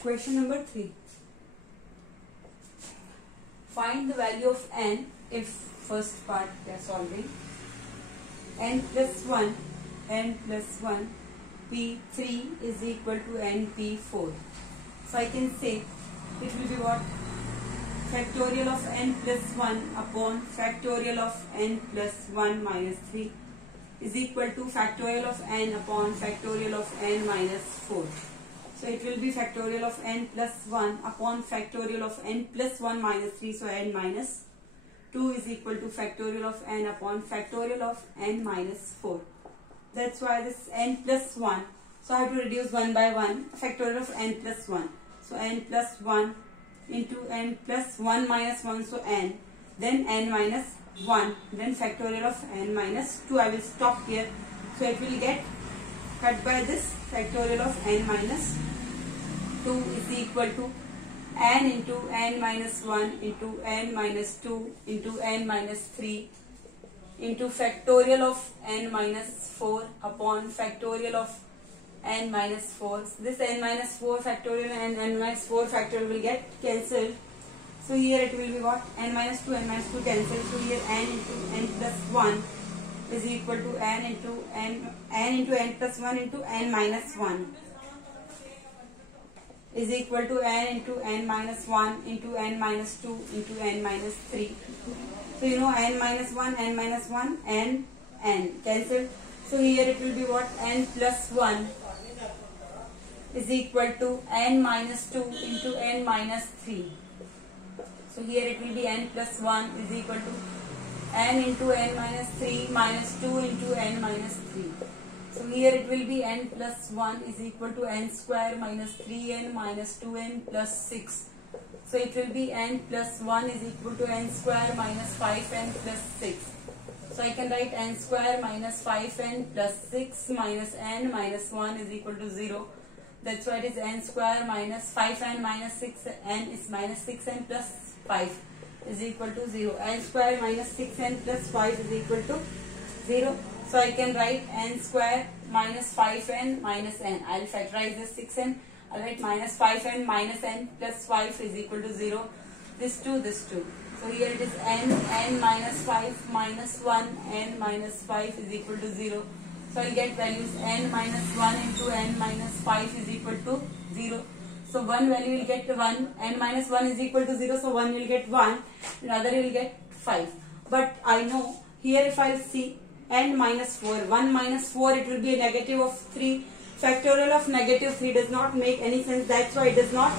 Question number 3. Find the value of n if first part we are solving. N plus 1 p3 is equal to np4. So I can say it will be what? Factorial of n plus 1 upon factorial of n plus 1 minus 3 is equal to factorial of n upon factorial of n minus 4. So it will be factorial of n plus 1 upon factorial of n plus 1 minus 3. So n minus 2 is equal to factorial of n upon factorial of n minus 4. That's why this n plus 1. So I have to reduce one by one. Factorial of n plus 1. So n plus 1 into n plus 1 minus 1. So n. Then n minus 1. Then factorial of n minus 2. I will stop here. So it will get cut by this factorial of n minus 2 is equal to n into n minus 1 into n minus 2 into n minus 3 into factorial of n minus 4 upon factorial of n minus 4. So this n minus 4 factorial and n minus 4 factorial will get cancelled. So here it will be what? N minus 2 cancel. So here n into n plus 1 is equal to n into n plus 1 into n minus 1 is equal to n into n minus 1 into n minus 2 into n minus 3. So you know n minus 1, n cancelled. So here it will be what? N plus 1 is equal to n minus 2 into n minus 3. So here it will be n plus 1 is equal to n into n minus 3 minus 2 into n minus 3. So here it will be n plus 1 is equal to n square minus 3n minus 2n plus 6. So it will be n plus 1 is equal to n square minus 5n plus 6. So I can write n square minus 5n plus 6 minus n minus 1 is equal to 0. That's why it is n square minus 5n minus 6n is minus 6n plus 5 is equal to 0. N square minus 6n plus 5 is equal to 0. So I can write n square minus 5n minus n. I will factorize this 6n. I will write minus 5n minus n plus 5 is equal to 0. This 2, this 2. So here it is n minus 5 minus 1 n minus 5 is equal to 0. So I will get values n minus 1 into n minus 5 is equal to 0. So one value will get 1, n minus 1 is equal to 0. So one will get 1, another will get 5. But I know here if I see n minus 4, 1 minus 4, it will be a negative of 3. Factorial of negative 3 does not make any sense. That's why it does not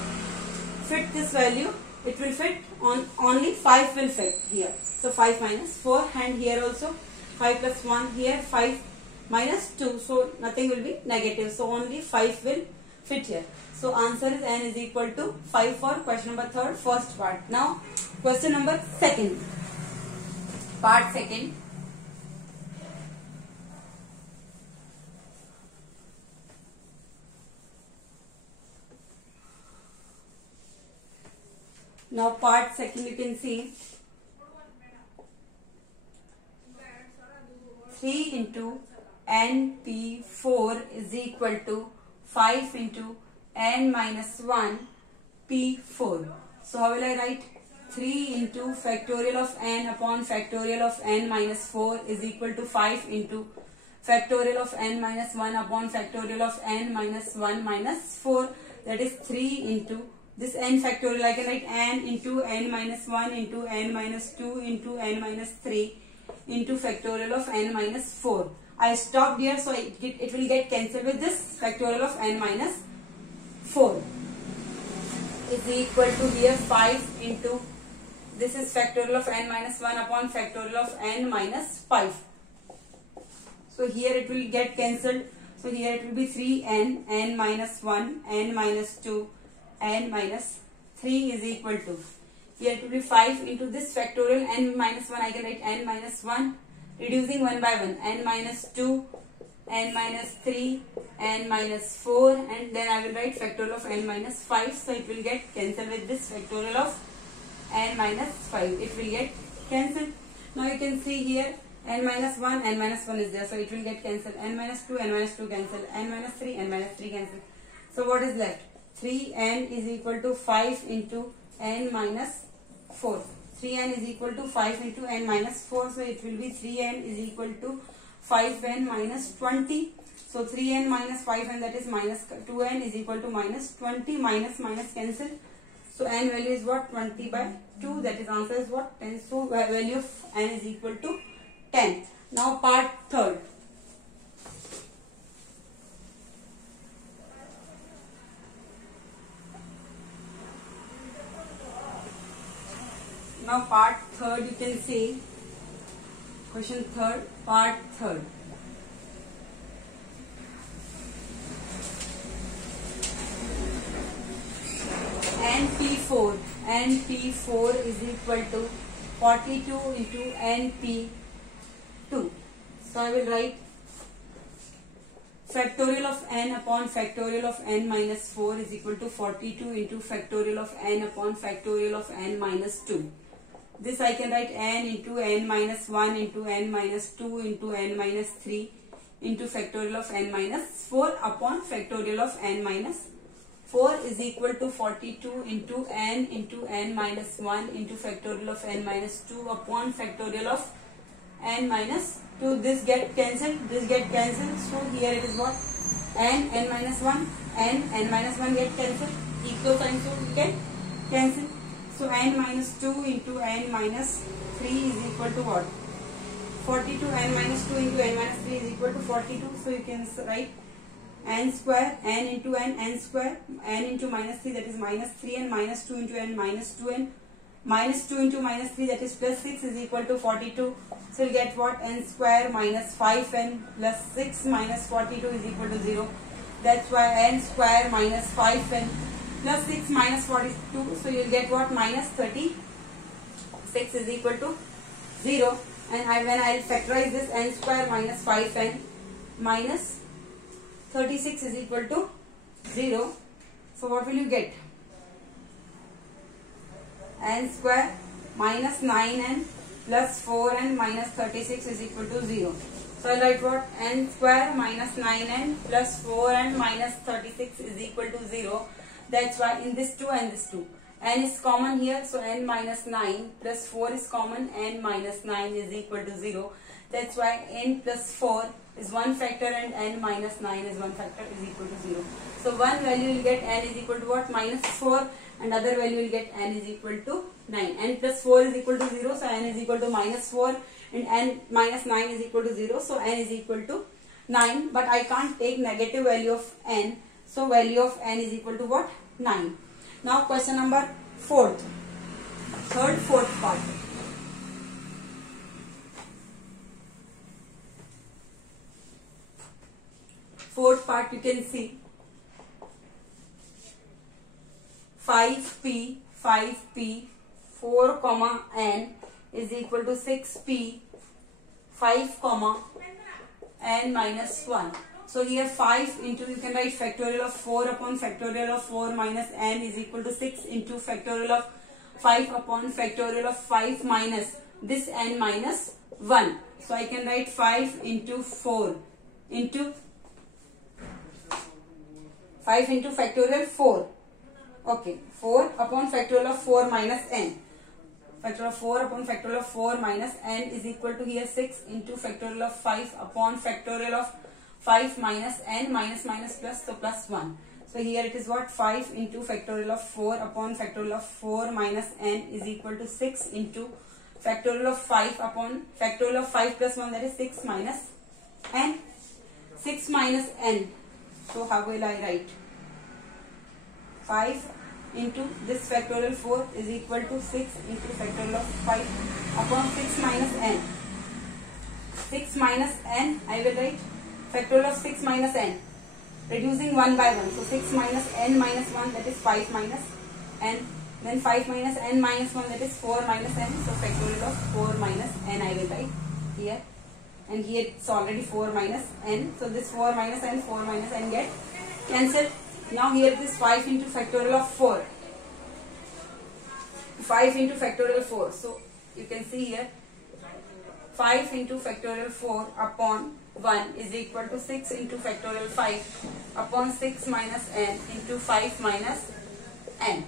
fit this value. It will fit on only 5 will fit here. So 5 minus 4, and here also 5 plus 1, here 5 minus 2. So nothing will be negative. So only 5 will fit here. So answer is n is equal to 5 for question number 3rd, first part. Now question number 2nd, part 2nd. Now part 2nd you can see 3 into np4 is equal to 5 into n minus 1 p4. So how will I write? 3 into factorial of n upon factorial of n minus 4 is equal to 5 into factorial of n minus 1 upon factorial of n minus 1 minus 4. That is 3 into this n factorial. I can write n into n minus 1 into n minus 2 into n minus 3 into factorial of n minus 4. I stopped here, so it will get cancelled with this factorial of n minus 4 is equal to here 5 into this is factorial of n minus 1 upon factorial of n minus 5. So here it will get cancelled. So here it will be 3n, n minus 1, n minus 2, n minus 3 is equal to, here it will be 5 into this factorial n minus 1. I can write n minus 1 reducing one by one, n minus 2, n minus 3, n minus 4, and then I will write factorial of n minus 5. So it will get cancelled with this factorial of n minus 5. It will get cancelled. Now you can see here n minus 1 is there, so it will get cancelled. N minus 2 cancel, n minus 3 cancel. So what is left? 3n is equal to 5 into n minus 4. 3n is equal to 5 into n minus 4. So it will be 3n is equal to 5n minus 20. So 3n minus 5n, that is minus 2n is equal to minus 20. Minus minus cancel. So n value is what? 20 by 2. That is answer is what? 10. So value of n is equal to 10. Now part third. Now part third, you can say question third, part third. NP4 is equal to 42 into NP2. So I will write factorial of n upon factorial of n minus 4 is equal to 42 into factorial of n upon factorial of n minus 2. This I can write n into n minus 1 into n minus 2 into n minus 3 into factorial of n minus 4 upon factorial of n minus 4 is equal to 42 into n minus 1 into factorial of n minus 2 upon factorial of n minus 2. This get cancelled, this get cancelled. So here it is what? n minus 1, n minus 1 get cancelled. Equal sign, so we can cancel. So n minus 2 into n minus 3 is equal to what? 42. N minus 2 into n minus 3 is equal to 42. So you can write n square, n into n square, n into minus 3, that is minus 3n, minus 2 into n minus 2n, minus 2 into minus 3, that is plus 6 is equal to 42. So you get what? N square minus 5n plus 6 minus 42 is equal to 0. That's why n square minus 5n plus 6 minus 42. So you will get what? Minus 36 is equal to 0. And when I will factorize this, n square minus 5n minus 36 is equal to 0. So what will you get? N square minus 9n plus 4n minus 36 is equal to 0. So I write what? N square minus 9n plus 4n minus 36 is equal to 0. That's why in this 2 and this 2, n is common here, so n minus 9 plus 4 is common, n minus 9 is equal to 0. That's why n plus 4 is one factor and n minus 9 is one factor is equal to 0. So one value will get n is equal to what? Minus 4, and other value will get n is equal to 9. N plus 4 is equal to 0, so n is equal to minus 4, and n minus 9 is equal to 0, so n is equal to 9. But I can't take negative value of n, so value of n is equal to what? 9. Now question number 4th, fourth part. Fourth part, you can see 5p 4 comma n is equal to 6p 5 comma n minus 1. So here 5 into, you can write factorial of 4 upon factorial of 4 minus n is equal to 6 into factorial of 5 upon factorial of 5 minus this n minus 1. So I can write 5 into 4 into 5 into factorial 4. Okay, 4 upon factorial of 4 minus n. Factorial of 4 upon factorial of 4 minus n is equal to here 6 into factorial of 5 upon factorial of 5 minus n, minus minus plus, so plus 1. So here it is what? 5 into factorial of 4 upon factorial of 4 minus n is equal to 6 into factorial of 5 upon factorial of 5 plus 1, that is 6 minus n. 6 minus n. So how will I write? 5 into this factorial 4 is equal to 6 into factorial of 5 upon 6 minus n. 6 minus n, I will write factorial of 6 minus n, reducing 1 by 1. So 6 minus n minus 1, that is 5 minus n. Then 5 minus n minus 1, that is 4 minus n. So factorial of 4 minus n I will write here. And here it's already 4 minus n. So this 4 minus n get cancelled. Now here it is 5 into factorial of 4. 5 into factorial 4. So you can see here 5 into factorial 4 upon 1 is equal to 6 into factorial 5 upon 6 minus n into 5 minus n.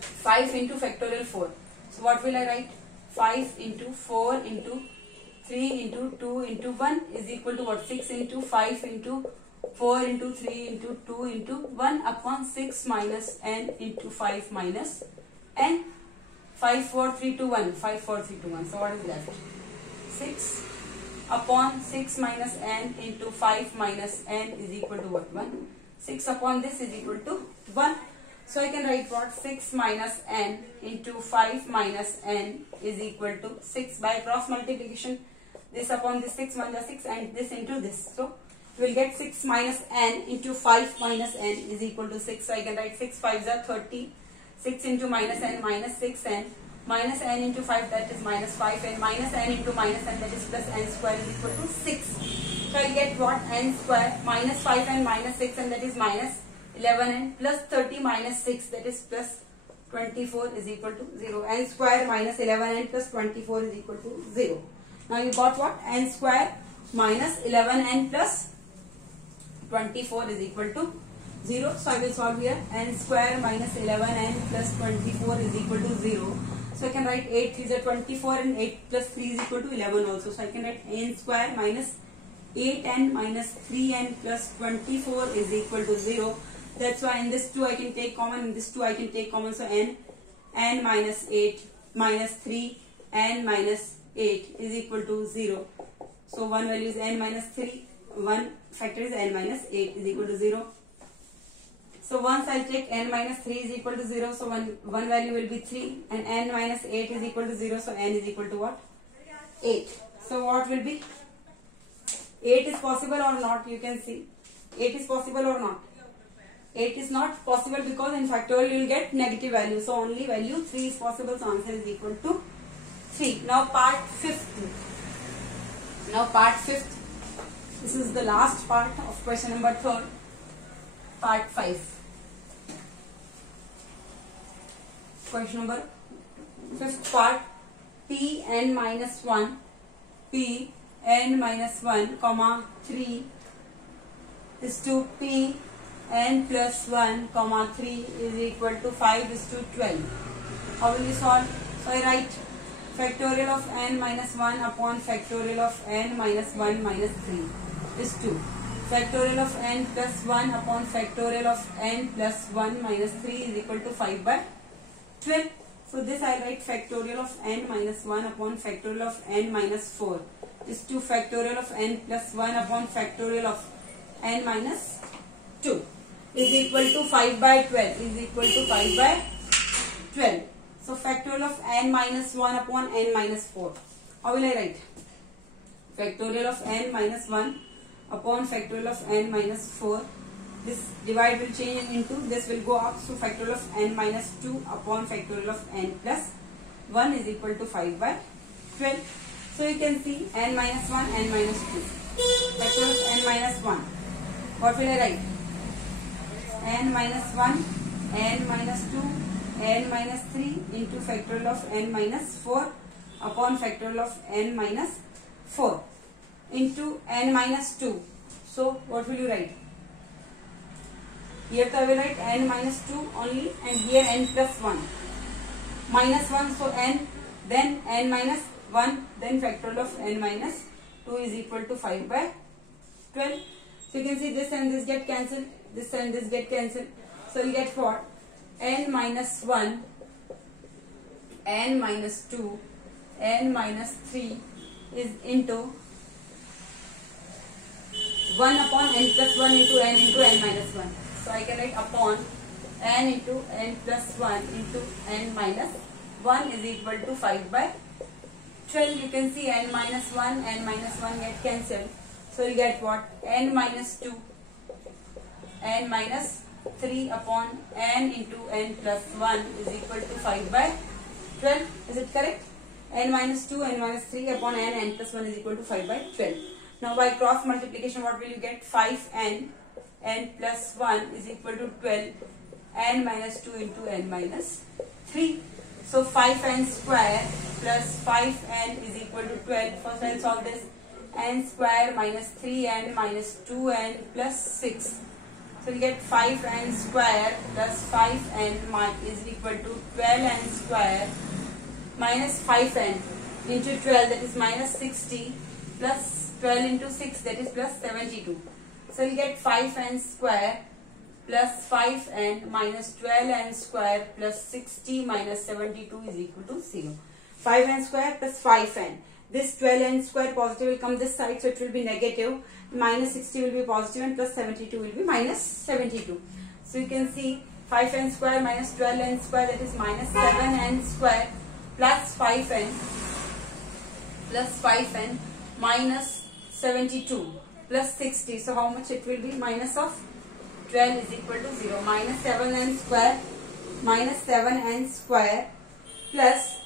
5 into factorial 4. So what will I write? 5 into 4 into 3 into 2 into 1 is equal to what? 6 into 5 into 4 into 3 into 2 into 1 upon 6 minus n into 5 minus n. 5, 4, 3, 2, 1. 5, 4, 3, 2, 1. So what is left? 6 upon 6 minus n into 5 minus n is equal to what? 1. 6 upon this is equal to 1. So I can write what? 6 minus n into 5 minus n is equal to 6 by cross multiplication. This upon this 6 1 is 6 and this into this. So we will get 6 minus n into 5 minus n is equal to 6. So I can write 6 5s are 30. 6 into minus n minus 6n minus n into 5 that is minus 5n minus n into minus n that is plus n square is equal to 6. So I get what? N square minus 5n minus 6n that is minus 11n plus 30 minus 6 that is plus 24 is equal to 0. N square minus 11n plus 24 is equal to 0. Now you got what? N square minus 11n plus 24 is equal to 0. So I will solve here. N square minus 11n plus 24 is equal to 0. So I can write 8 3 is 24 and 8 plus 3 is equal to 11 also. So I can write n square minus 8n minus 3n plus 24 is equal to 0. That's why in this 2 I can take common, in this 2 I can take common. So n minus 8 minus 3 n minus 8 is equal to 0. So one value is n minus 3, one factor is n minus 8 is equal to 0. So once I take n minus 3 is equal to 0, so one value will be 3 and n minus 8 is equal to 0, so n is equal to what? 8. So what will be? 8 is possible or not? You can see. 8 is possible or not? 8 is not possible because in factorial you will get negative value. So only value 3 is possible, so answer is equal to 3. Now part 5th. This is the last part of question number 3rd. Part 5. Question number 5th part. P n minus 1 comma 3 is to P n plus 1 comma 3 is equal to 5 is to 12. How will you solve? So I write factorial of n minus 1 upon factorial of n minus 1 minus 3 is 2. Factorial of n plus 1 upon factorial of n plus 1 minus 3 is equal to 5 by 12. So this I write factorial of n minus 1 upon factorial of n minus 4 is 2 factorial of n plus 1 upon factorial of n minus 2 is equal to 5 by 12 is equal to 5 by 12. So factorial of n minus 1 upon n minus 4. How will I write? Factorial of n minus 1 upon factorial of n minus 4. This divide will change into, this will go up. So factorial of n minus 2 upon factorial of n plus 1 is equal to 5 by 12. So you can see n minus 1, n minus 2. Factorial of n minus 1. What will I write? N minus 1, n minus 2, n minus 3 into factorial of n minus 4 upon factorial of n minus 4 into n minus 2. So what will you write? Here I will write n minus 2 only and here n plus 1. Minus 1, so n, then n minus 1, then factorial of n minus 2 is equal to 5 by 12. So you can see this and this get cancelled, this and this get cancelled. So you get what? N minus 1, n minus 2, n minus 3 is into 1 upon n plus 1 into n minus 1. So I can write upon n into n plus 1 into n minus 1 is equal to 5 by 12. You can see n minus 1 get cancelled. So you get what? N minus 2, n minus 3 upon n into n plus 1 is equal to 5 by 12. Is it correct? N minus 2, n minus 3 upon n plus 1 is equal to 5 by 12. Now by cross multiplication, what will you get? 5n n plus 1 is equal to 12 n minus 2 into n minus 3. So 5n square plus 5n is equal to 12. First I will solve this. n square minus 3n minus 2n plus 6. So we get 5n square plus 5n is equal to 12n square minus 5n into 12, that is minus 60, plus 12 into 6, that is plus 72. So we get 5n square plus 5n minus 12n square plus 60 minus 72 is equal to 0. 5n square plus 5n. This 12n square positive will come this side, so it will be negative. Minus 60 will be positive and plus 72 will be minus 72. So you can see 5n square minus 12n square, that is minus 7n square plus 5n minus 72 plus 60. So how much it will be? Minus of 12 is equal to 0. Minus 7n square plus,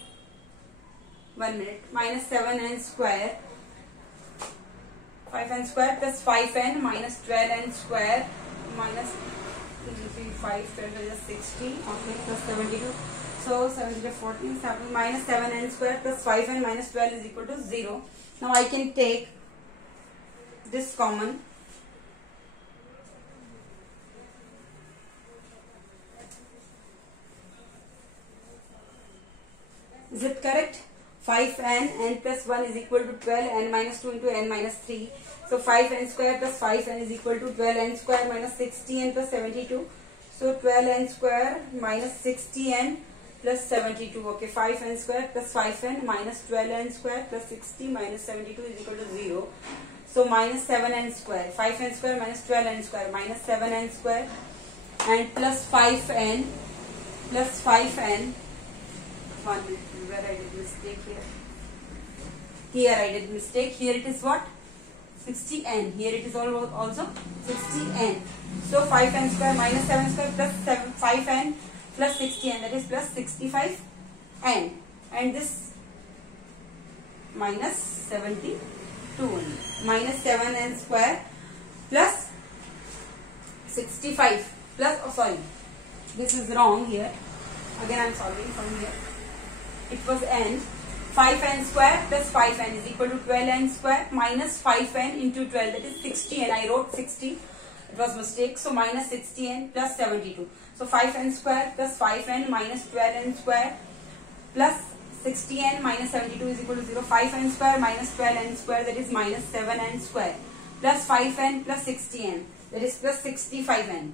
1 minute, minus 7n square, 5n square plus 5n minus 12n square minus 5, 12 is 60, okay, plus 72. So 72, 14, 7, minus 7n square plus 5n minus 12 is equal to 0. Now I can take this common. Is it correct? 5n, n plus 1 is equal to 12, n minus 2 into n minus 3. So 5n square plus 5n is equal to 12n square minus 60n plus 72. So 12n square minus 60n plus 72. Okay, 5n square plus 5n minus 12n square plus 60 minus 72 is equal to 0. So minus 7n square. 5n square minus 12n square minus 7n square and plus 5n plus 5n. 1 minute, where I did mistake here. Here I did mistake. Here it is what? 60n. Here it is also 60n. So 5n square minus 7 square plus 5n plus 60n, that is plus 65n. And this minus 72 only. Minus 7n square plus 65 plus, oh sorry, this is wrong here. Again I am solving from here. It was n. 5n square plus 5n is equal to 12n square minus 5n into 12, that is 60n. I wrote 60. It was mistake. So minus 60n plus 72. So 5n square plus 5n minus 12n square plus 60n minus 72 is equal to 0. 5n square minus 12n square, that is minus 7n square plus 5n plus 60n, that is plus 65n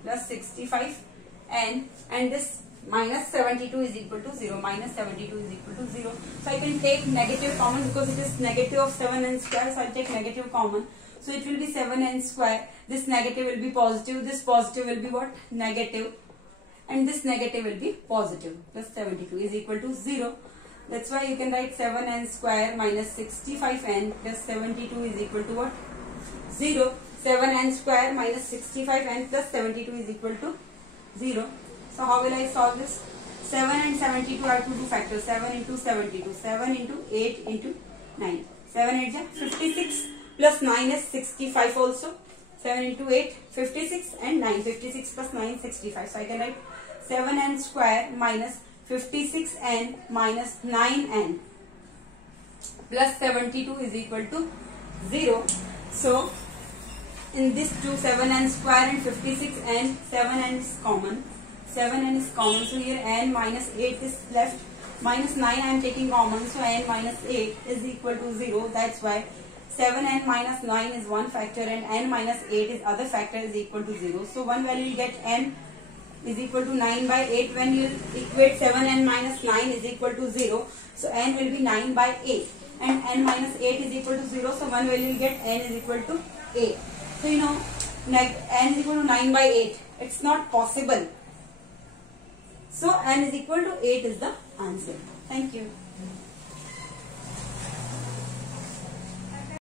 and this minus 72 is equal to 0. Minus 72 is equal to 0. So I can take negative common because it is negative of 7n square. So I take negative common. So it will be 7n square. This negative will be positive. This positive will be what? Negative. And this negative will be positive. Plus 72 is equal to 0. That's why you can write 7n square minus 65n plus 72 is equal to what? 0. 7n square minus 65n plus 72 is equal to 0. So how will I solve this? 7 and 72 are to do factors. 7 into 72. 7 into 8 into 9. 7 8 is 56 plus 9 is 65 also. 7 into 8, 56 and 9. 56 plus 9, 65. So I can write 7n square minus 56n minus 9n plus 72 is equal to 0. So in this two, 7n square and 56n, 7n is common. 7n is common, so here n minus 8 is left, minus 9 I am taking common, so n minus 8 is equal to 0. That's why 7n minus 9 is one factor and n minus 8 is other factor is equal to 0. So one value you get n is equal to 9 by 8 when you equate 7n minus 9 is equal to 0. So n will be 9 by 8 and n minus 8 is equal to 0. So one value you get n is equal to 8. So you know n is equal to 9 by 8. It's not possible. So n is equal to 8 is the answer. Thank you.